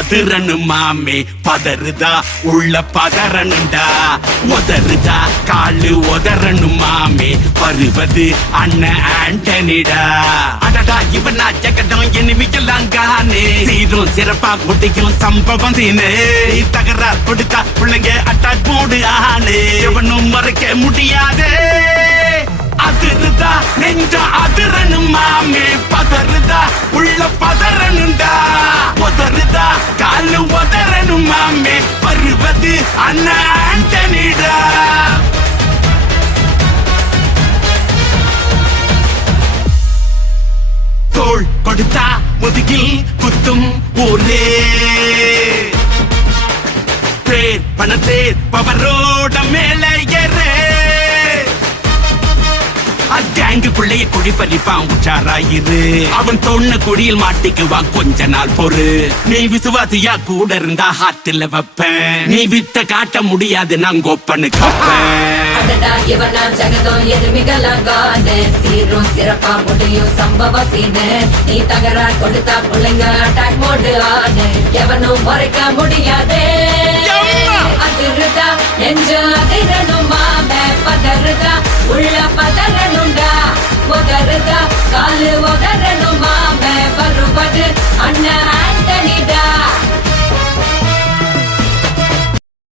அதிரனு மாமே பதறுதா உள்ள பதறனுண்டா உதறுதா காலு உதறனு மாமே வருவது அண்ணன் ஆண்டனிடா அடடா இவனா ஜெகதம் எனிமிக்கலாம் காணே சீரும் சிறப்பா முடிக்கும் சம்பவம் சீனே தகராறு கொடுத்தா பிள்ளைங்க அட்டாக் போடு ஆனே எவனும் மறைக்க முடியாதே அதிருதா நெஞ்ச அதிரனு மாமே பதறுதா உள்ள பதறனுண்டா உதறுதா காலு உதறனு மாமே வருவது அண்ணன் ஆண்டனிடா தோள் கொடுத்தா முதுகில் குத்தும் ஊரே பேர் பணத்தேர் பவரோட மேல ஏறே கேங்குக்குள்ளேயே குழி பறிப்பான் உச்சாராயிரு அவன் தொண்ண குடியில் மாட்டிக்குவான் கொஞ்ச நாள் பொறு நீ விசுவாசியா கூட இருந்தா ஹார்ட்ல வைப்பேன் நீ வித்த காட்ட முடியாது நான் கோப்பனு சிறப்பா முடியும் சம்பவ சீனு நீ தகராறு கொடுத்தா பிள்ளைங்க அட்டாக் மோடு ஆனு எவனும் மறைக்க முடியாதே அதிருதா நெஞ்சு அதிரணும் மாமே பதறுதா உள்ள